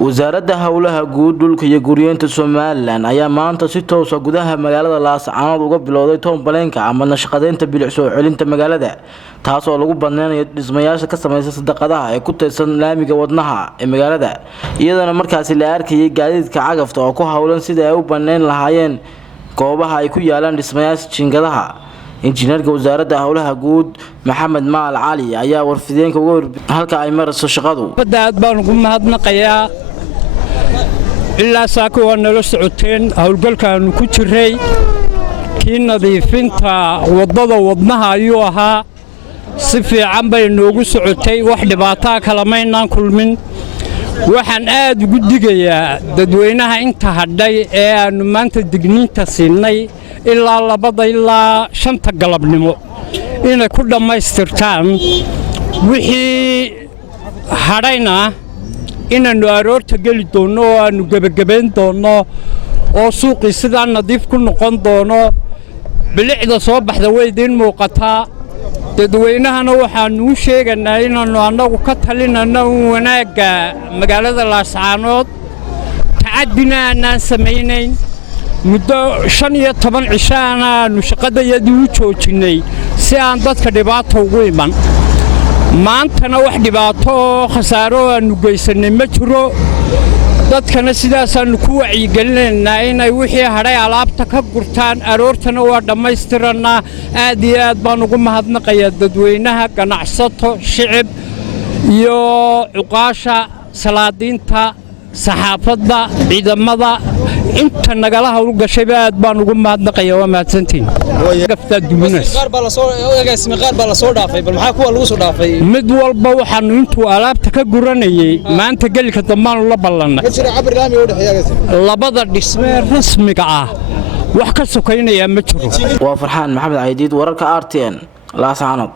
wasaaradda hawlaha guud dhulka iyo guryeynta Soomaaliland ayaa maanta si toos ah gudaha magaalada lascanod uga bilowday toonbaleenka ama nashqadeynta bilic soo celinta magaalada taas oo lagu banaayo dhismayaasha ka samaysan sadaqadaha ee ku teedsan laamiga wadnaha ee magaalada iyadana markaas la arkayay gaadiidka cagafta oo ku hawlan sida ay u banaan lahaayeen goobaha ay ku yaalaan dhismayaasha jiingadaha injineerka wasaaradda hawlaha guud maxamed cali ayaa warfideenka uga halka ay marayso shaqadu aad baan ugu mahadnaqayaa ilaa saako waa nala socoteen hawlgalkan ku jiray kii nadiifinta wadada wadnaha ayuu ahaa si fiican bay noogu socotay wax dhibaato kala maynaan kulmin waxaan aad ugu digayaa dadweynaha inta hadhay ee aanu maanta digniinta siinay ilaa 2 ilaa 5 galabnimo inay ku dhamaystirtaan wixii hadhayna inaanu aroorta gali doono oo aanu gabagabeyn doono oo suuqii sidaa nadiif ku noqon doono bilicda soo baxda way idin muuqataa dadweynahana waxaanu u sheeganaa inaanu annagu ka talinayno wanaagga magaalada lascanod tacadina aanaan samaynayn muddo 15 cishaana aanu shaqadayadii u joojinay si aan dadka dhibaato ugu iman maantana wax dhibaato oo khasaaro aanu geysanay ma jiro dadkana sidaasaanu ku wacyigelinaynaa inay wixii hadhay alaabta ka gurtaan aroortana waa dhammaystiranaa aad iyo aad baan ugu mahadnaqayaa dadweynaha ganacsato shicib iyo cuqaasha salaadiinta saxaafadda ciidamada inta nagala hawl gashay aad baan ugu mahadnaqayaa waa mahadsantiin qaar baa la soo dhaafay bal maxaa kuwa lagu soo dhaafay mid walba waxaanu intuu alaabta ka guranayay maanta galka dambaan la ballanay labada dhisme rasmiga ah wax ka sokaynaya ma jiro waa farxan maxamed caydiid wararka RTN lascanod